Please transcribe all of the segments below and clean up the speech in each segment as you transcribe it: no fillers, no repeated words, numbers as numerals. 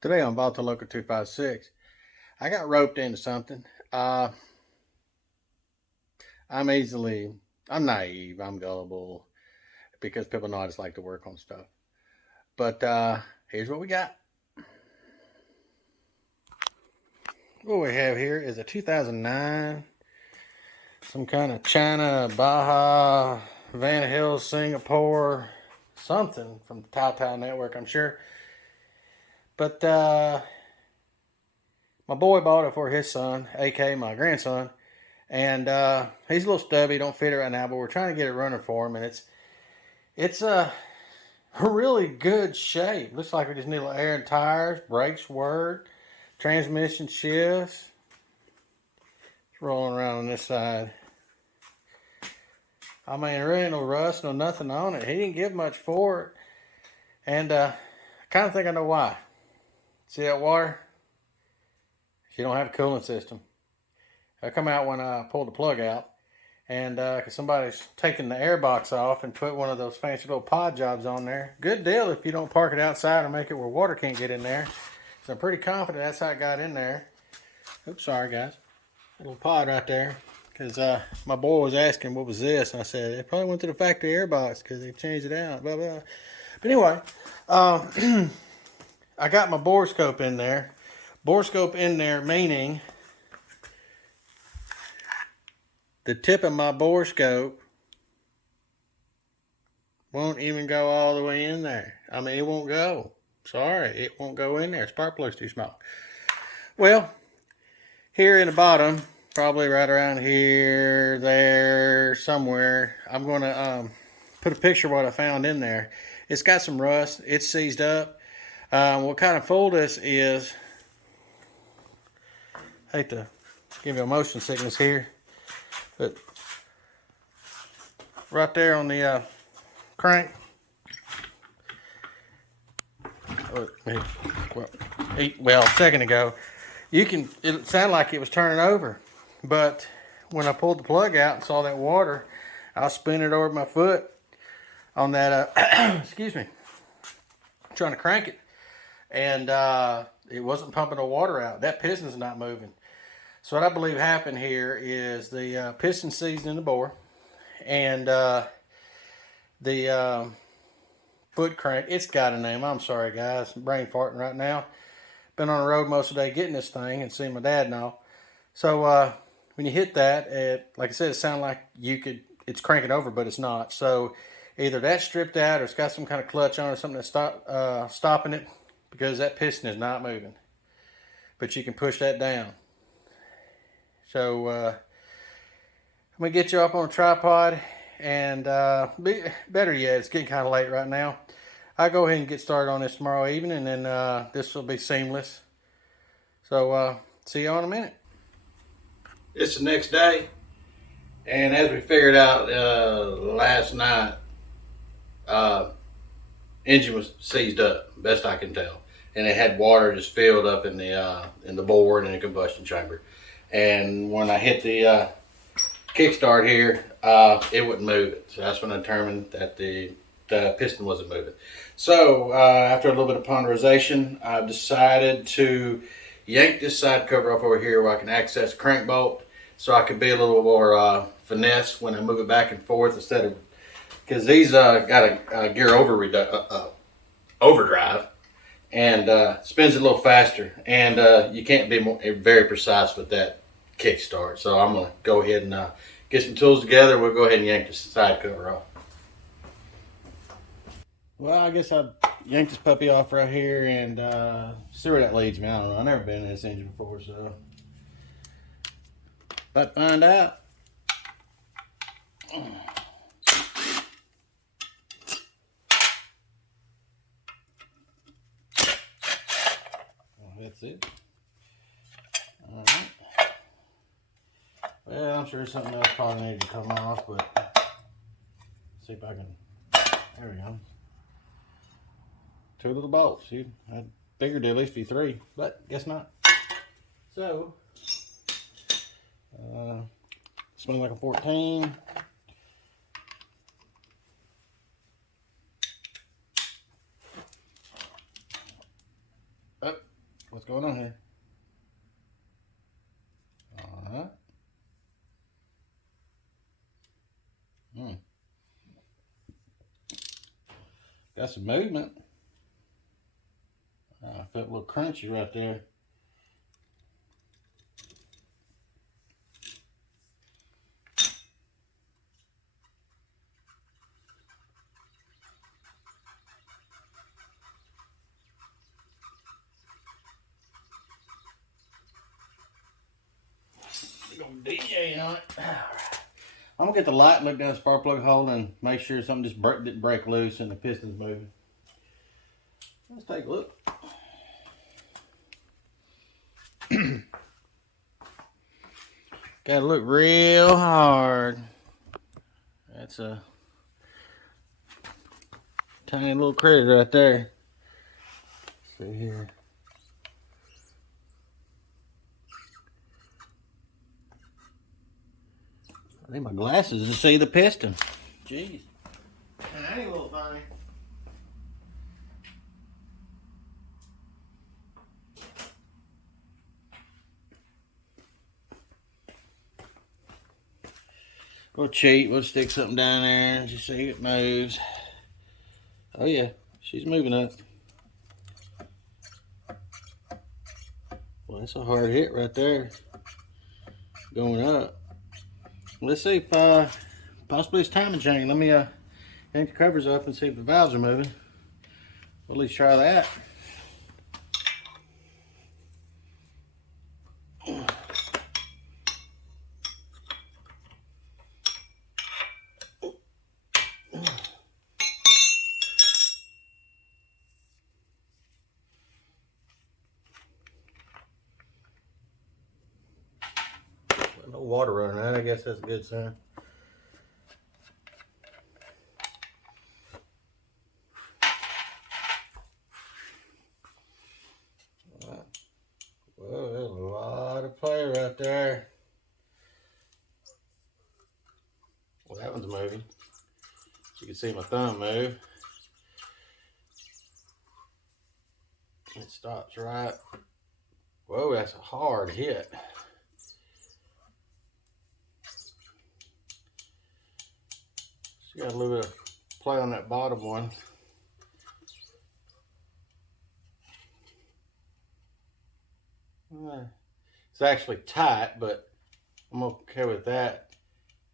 Today on Bout 256, I got roped into something. Uh, I'm easily, I'm naive, I'm gullible because people know I just like to work on stuff. But here's what we got. What we have here is a 2009, some kind of China, Baja, Van Hills, Singapore, something from the Tao Network, I'm sure. But my boy bought it for his son, aka my grandson. And he's a little stubby, don't fit it right now, but we're trying to get it running for him, and it's a really good shape. Looks like we just need a little air and tires, brakes work, transmission shifts. It's rolling around on this side. I mean, there ain't no rust, no nothing on it. He didn't give much for it, and I kind of think I know why. See that water? She don't have a cooling system. I come out when I pulled the plug out. And cause somebody's taking the air box off and put one of those fancy little pod jobs on there. Good deal if you don't park it outside or make it where water can't get in there. So I'm pretty confident that's how it got in there. Oops, sorry guys. A little pod right there. Because my boy was asking what was this. And I said, it probably went to the factory air box because they changed it out. Blah, blah. But anyway, I got my borescope in there. Borescope in there meaning the tip of my borescope won't even go all the way in there. I mean, it won't go. Sorry, it won't go in there. Spark plug's too small. Well, here in the bottom, probably right around here, there, somewhere, I'm going to put a picture of what I found in there. It's got some rust. It's seized up. What kind of fooled us is, I hate to give you a motion sickness here, but right there on the crank, well, a second ago, it sounded like it was turning over, but when I pulled the plug out and saw that water, I was spinning it over my foot on that, excuse me, trying to crank it, and it wasn't pumping the water out. That piston's not moving. So what I believe happened here is the piston seized in the bore, and the foot crank, it's got a name. I'm sorry, guys. I'm brain farting right now. Been on the road most of the day getting this thing and seeing my dad and all. So when you hit that, like I said, it sounded like it's cranking over, but it's not. So either that's stripped out or it's got some kind of clutch on it or something that's stopping it, because that piston is not moving. But you can push that down. So I'm going to get you up on a tripod, and better yet, it's getting kind of late right now. I'll go ahead and get started on this tomorrow evening, and then this will be seamless. So see you all in a minute. It's the next day, and as we figured out last night, engine was seized up, best I can tell, and it had water just filled up in the bore and in the combustion chamber. And when I hit the kickstart here, it wouldn't move it. So that's when I determined that the piston wasn't moving. So after a little bit of ponderization, I decided to yank this side cover off over here where I can access the crank bolt, so I can be a little more finesse when I move it back and forth, instead of, because these got a gear overdrive, and spins it a little faster, and you can't be very precise with that kickstart. So I'm gonna go ahead and get some tools together. We'll go ahead and yank the side cover off. Well, I guess I'll yank this puppy off right here and see where that leads me. I don't know. I've never been in this engine before, so but find out. That's it. All right. Well, I'm sure something else probably needs to come off, but see if I can. There we go. Two little bolts. I figured there'd at least be three, but guess not. So, smells like a 14. Oh, going on here. All right. Got some movement. I felt a little crunchy right there. We're gonna DJ on it. All right. I'm gonna get the light and look down the spark plug hole and make sure something just didn't break loose and the piston's moving. Let's take a look. Gotta look real hard. That's a tiny little crater right there. Let's see here. I need my glasses to see the piston. Jeez. Tiny little thing. We'll cheat. We'll stick something down there and just see if it moves. Oh yeah, she's moving up. Well, that's a hard hit right there. Going up. Let's see if possibly it's timing chain. Let me yank the covers up and see if the valves are moving. We'll at least try that. No water running out. I guess that's a good sign. Right. Whoa, there's a lot of play right there. Well, that one's moving. You can see my thumb move. It stops right. Whoa, that's a hard hit. She got a little bit of play on that bottom one. It's actually tight, but I'm okay with that.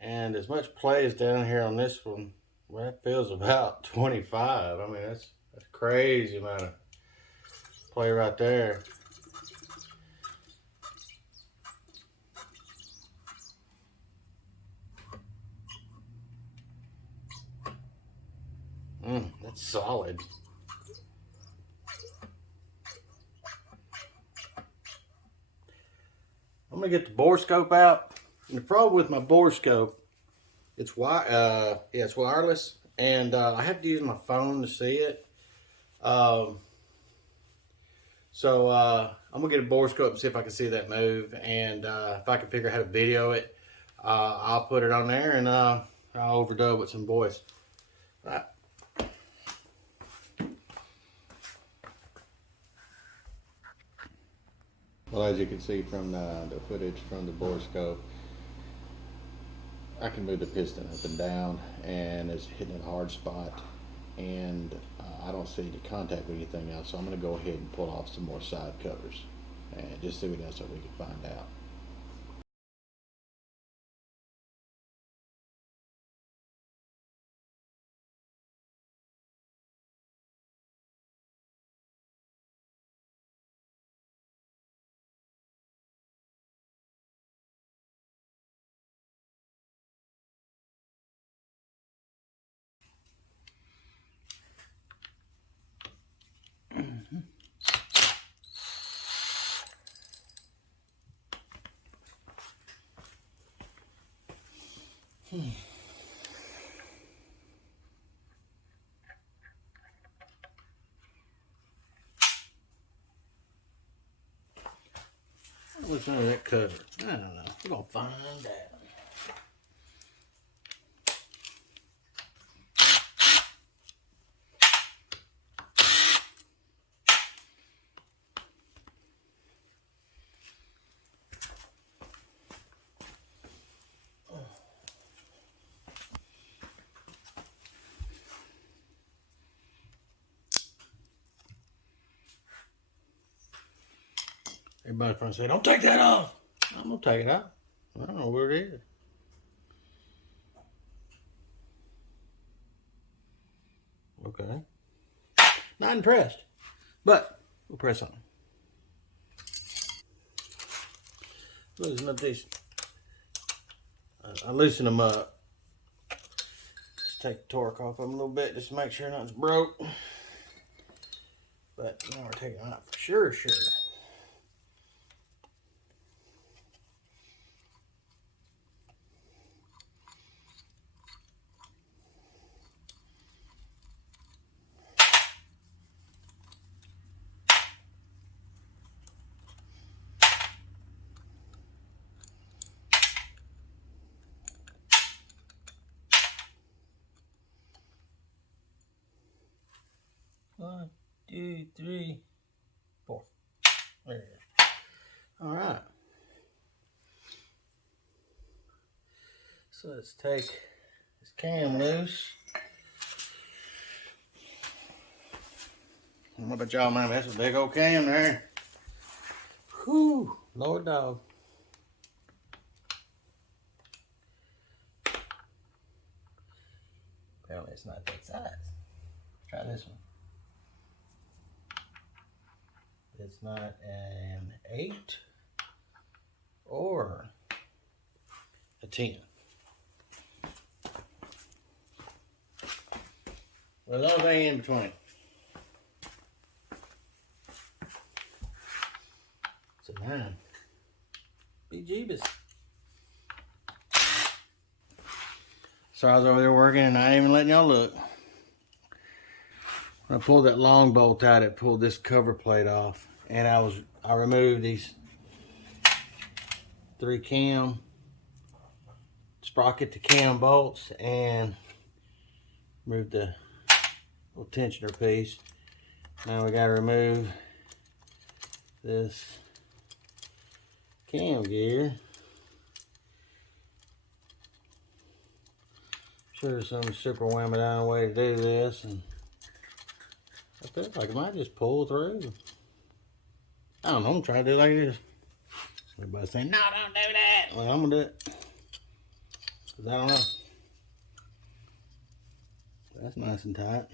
And as much play is down here on this one, well, that feels about 25. I mean, that's a crazy amount of play right there. That's solid. I'm gonna get the bore scope out. And the problem with my bore scope, it's wireless, and I have to use my phone to see it. So I'm gonna get a bore scope and see if I can see that move, and if I can figure out how to video it, I'll put it on there, and I'll overdub with some voice. All right. Well, as you can see from the footage from the bore scope, I can move the piston up and down, and it's hitting a hard spot, and I don't see any contact with anything else, so I'm going to go ahead and pull off some more side covers and just see what else that we can find out. What's under that cover? I don't know. We're gonna find out. Everybody's probably saying, don't take that off. I'm going to take it out. I don't know where it is. Okay. Not impressed. But we'll press on. Loosen up these. I loosen them up. Just take the torque off them a little bit just to make sure nothing's broke. But now we're taking them out for sure. 1, 2, 3, 4. There it is. All right. So let's take this cam loose. I don't know about y'all, man, that's a big old cam there. Whew, Lord dog. Apparently it's not that size. Try this one. It's not an 8 or a 10. Well, there's nothing in between. It's a 9. Be Jeebus. So I was over there working and I ain't even letting y'all look. When I pulled that long bolt out, it pulled this cover plate off. And I removed these 3 cam sprocket to cam bolts and moved the little tensioner piece. Now we gotta remove this cam gear. Sure there's some super whammy down way to do this, and I feel like it might just pull through. I don't know, I'm trying to do it like this. Everybody's saying, no, don't do that. Well, I'm gonna do it. Cause I don't know. That's nice and tight.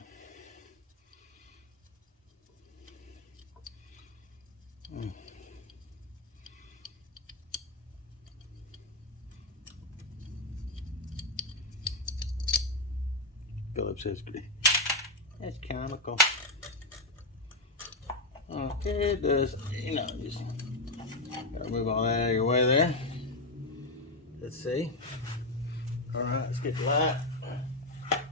Phillips history. That's chemical. Okay, it does, you know, just gotta move all that out of your way there. Let's see. All right, let's get the light. There's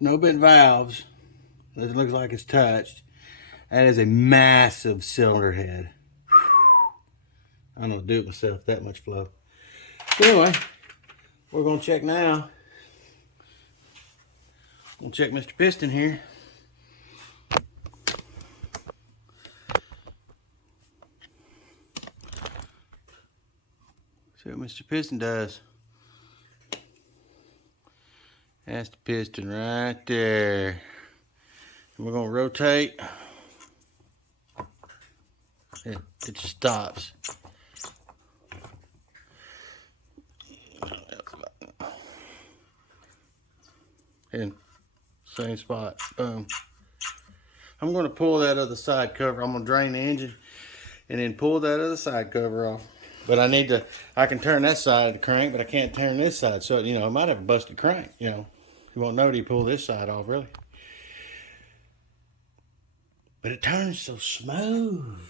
no bent valves. It looks like it's touched. That is a massive cylinder head. I don't know, do it myself, that much flow. Anyway, we're gonna check now. We'll check Mr. Piston here. See what Mr. Piston does. That's the piston right there. And we're gonna rotate. It just stops. And same spot. Boom. I'm going to pull that other side cover. I'm going to drain the engine and then pull that other side cover off. But I can turn that side of the crank, but I can't turn this side. So, you know, I might have a busted crank, you know. You won't know till you pull this side off, really. But it turns so smooth.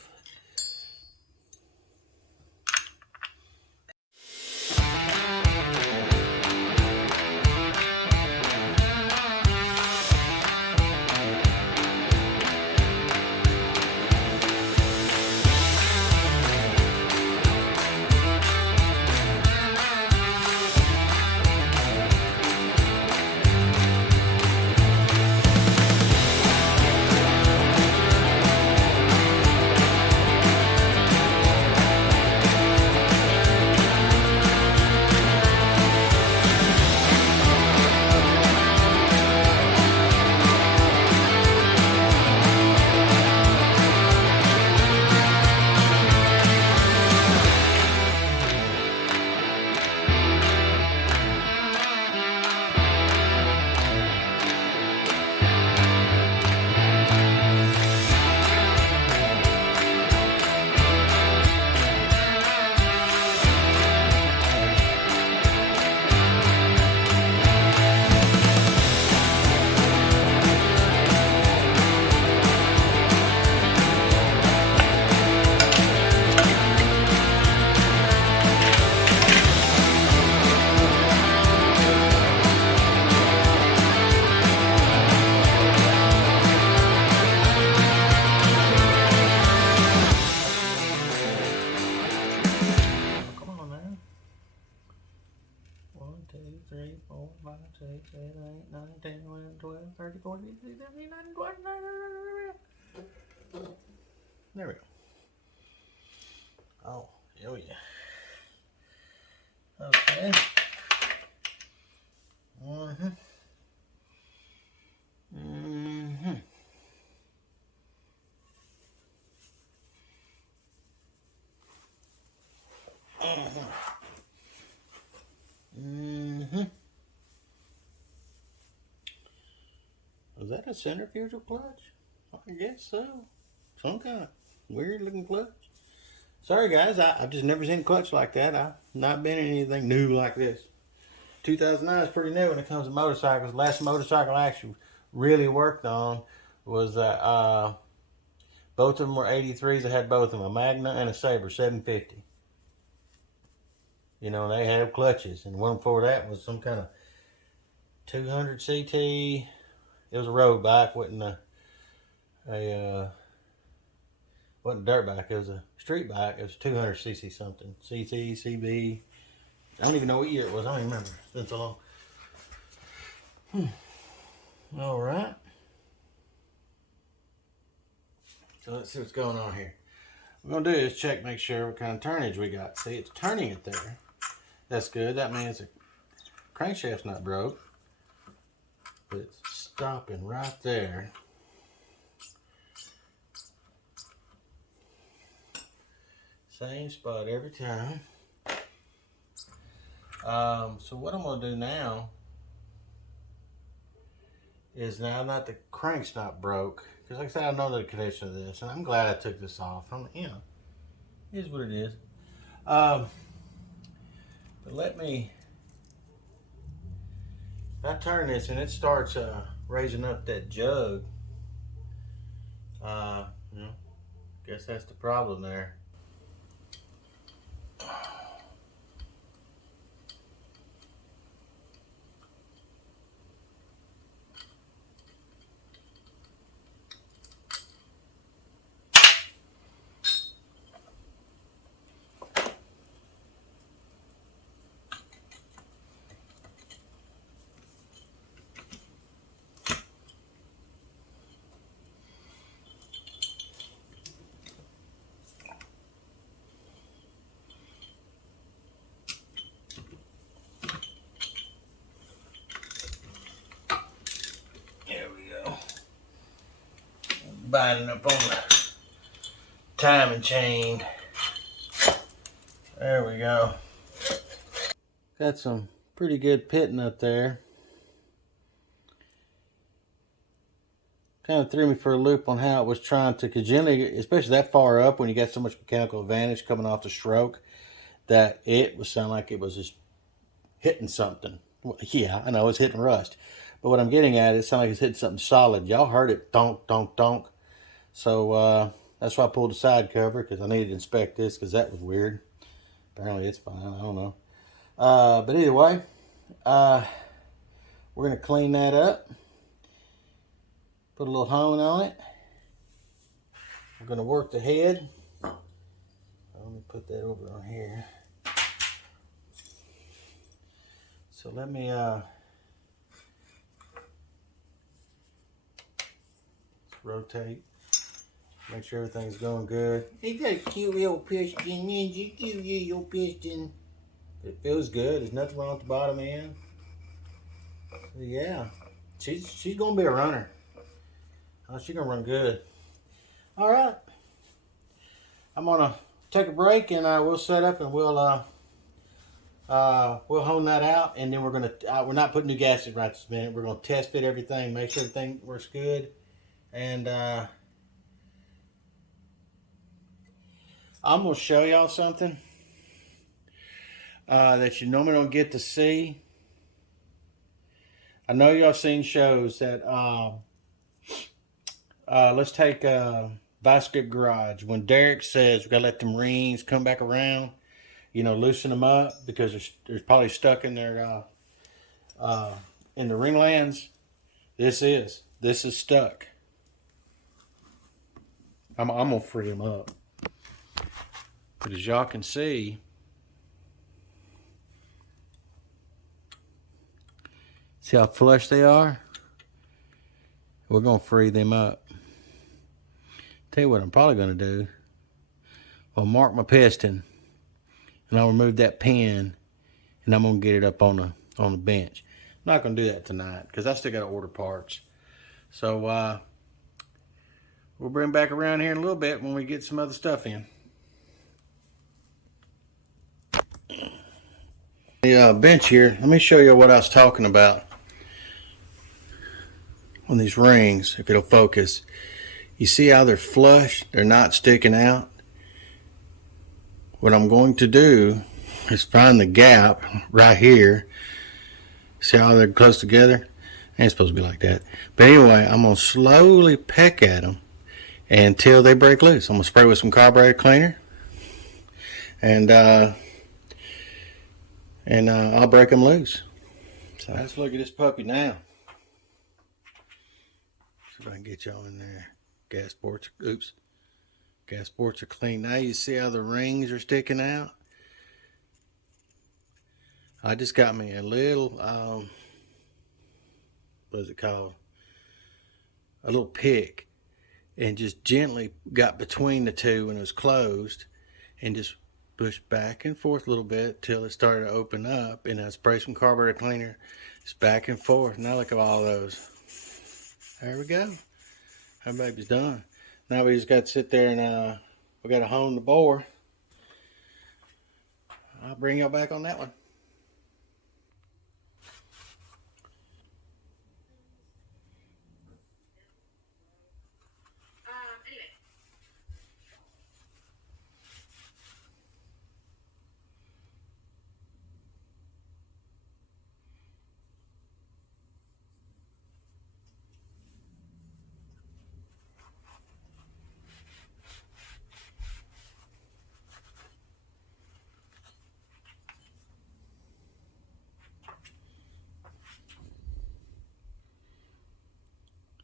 6, 7, 8, 9, 10, 11, 12, 13, 14, 15, 16, 17, 18, 19, 20. There we go. Oh yeah. Okay. Mm-hmm. Mm-hmm. Mm-hmm. Was that a centrifugal clutch? I guess so. Some kind of weird looking clutch. Sorry guys, I've just never seen a clutch like that. I've not been in anything new like this. 2009 is pretty new when it comes to motorcycles. The last motorcycle I actually really worked on was both of them were 83s. I had both of them, a Magna and a Sabre 750. You know, they had clutches, and one before that was some kind of 200 CT. It was a road bike, wasn't wasn't a dirt bike. It was a street bike. It was 200 cc something, CT, CB. I don't even know what year it was. I don't even remember. It's been so long. All right. So let's see what's going on here. What we're going to do is check, make sure what kind of turnage we got. See, it's turning it there. That's good. That means the crankshaft's not broke. But it's stopping right there. Same spot every time. So what I'm going to do now is now that the crank's not broke, because like I said, I know the condition of this, and I'm glad I took this off. You know, it is what it is. But let me, if I turn this and it starts raising up that jug, you know, guess that's the problem there. Binding up on the timing chain. There we go. Got some pretty good pitting up there. Kind of threw me for a loop on how it was trying to, because generally, especially that far up, when you got so much mechanical advantage coming off the stroke, that it would sound like it was just hitting something. Well, yeah, I know it's hitting rust. But what I'm getting at, it sounded like it's hitting something solid. Y'all heard it, donk, donk, donk. So that's why I pulled the side cover, because I needed to inspect this, because that was weird. Apparently it's fine, I don't know. But either way, we're going to clean that up. Put a little hone on it. We're going to work the head. Let me put that over on here. So let me rotate. Make sure everything's going good. He got a cute little piston, ninja, cute little piston. It feels good. There's nothing wrong with the bottom end. So yeah, she's gonna be a runner. Oh, she's gonna run good. All right, I'm gonna take a break and we'll set up and we'll hone that out, and then we're gonna we're not putting new gaskets right this minute. We're gonna test fit everything, make sure everything works good, and I'm going to show y'all something that you normally don't get to see. I know y'all seen shows that, let's take Vice Grip Garage. When Derek says we got to let them rings come back around, you know, loosen them up because they're probably stuck in their, in the ring lands. This is stuck. I'm going to free them up. But as y'all can see See how flush they are? We're going to free them up. Tell you what I'm probably going to do. I'll mark my piston, and I'll remove that pin, and I'm going to get it up on the bench. I'm not going to do that tonight because I still got to order parts. So we'll bring back around here in a little bit when we get some other stuff in. The bench here, let me show you what I was talking about on these rings, if it'll focus. You see how they're flush, they're not sticking out? What I'm going to do is find the gap right here. See how they're close together? Ain't supposed to be like that. But anyway, I'm going to slowly peck at them until they break loose. I'm going to spray with some carburetor cleaner, and I'll break them loose. So let's look at this puppy now. See if I can get y'all in there. Gas ports are clean. Now you see how the rings are sticking out? I just got me a little, what is it called? A little pick, and just gently got between the two when it was closed, and just pushed back and forth a little bit till it started to open up, and I sprayed some carburetor cleaner. It's back and forth. Now look at all those. There we go. Our baby's done. Now we just got to sit there and we got to hone the bore. I'll bring y'all back on that one.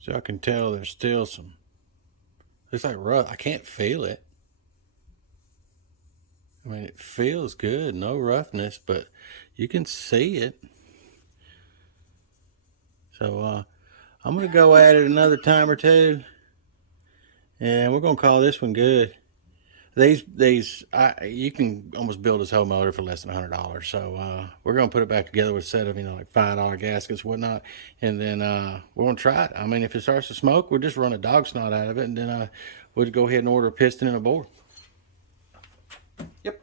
So I can tell there's still some, it's like rough. I can't feel it. I mean, it feels good, no roughness, but you can see it. So I'm going to go at it another time or two, and we're going to call this one good. You can almost build this whole motor for less than $100. So we're going to put it back together with a set of, like $5 gaskets, whatnot, and then we're going to try it. I mean, if it starts to smoke, we'll just run a dog snot out of it, and then we'll go ahead and order a piston and a bore. Yep.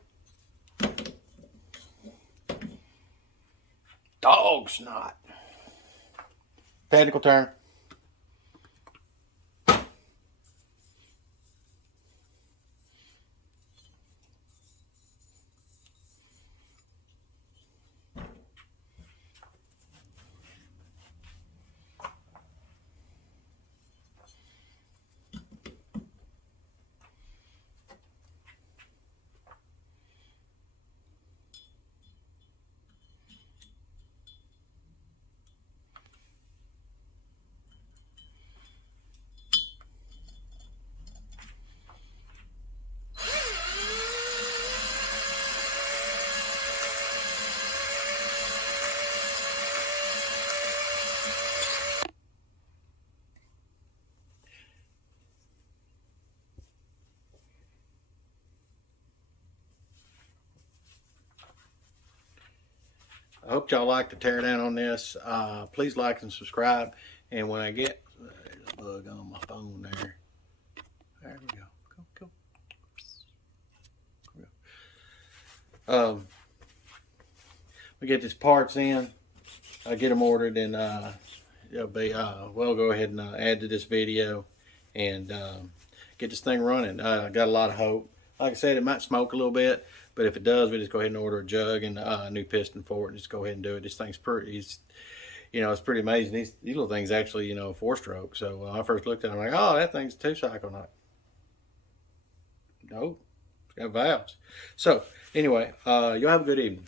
Dog snot. Technical term. I hope y'all like the tear down on this. Please like and subscribe. And when I get, there's a bug on my phone there. There we go. Go. We get these parts in. I get them ordered, and we'll go ahead and add to this video and get this thing running. I got a lot of hope. Like I said, it might smoke a little bit, but if it does, we just go ahead and order a jug and a new piston for it, and just go ahead and do it. This thing's pretty, it's pretty amazing. These little things actually, 4-stroke. So when I first looked at it, I'm like, oh, that thing's 2-cycle. No, it's got valves. So anyway, y'all have a good evening.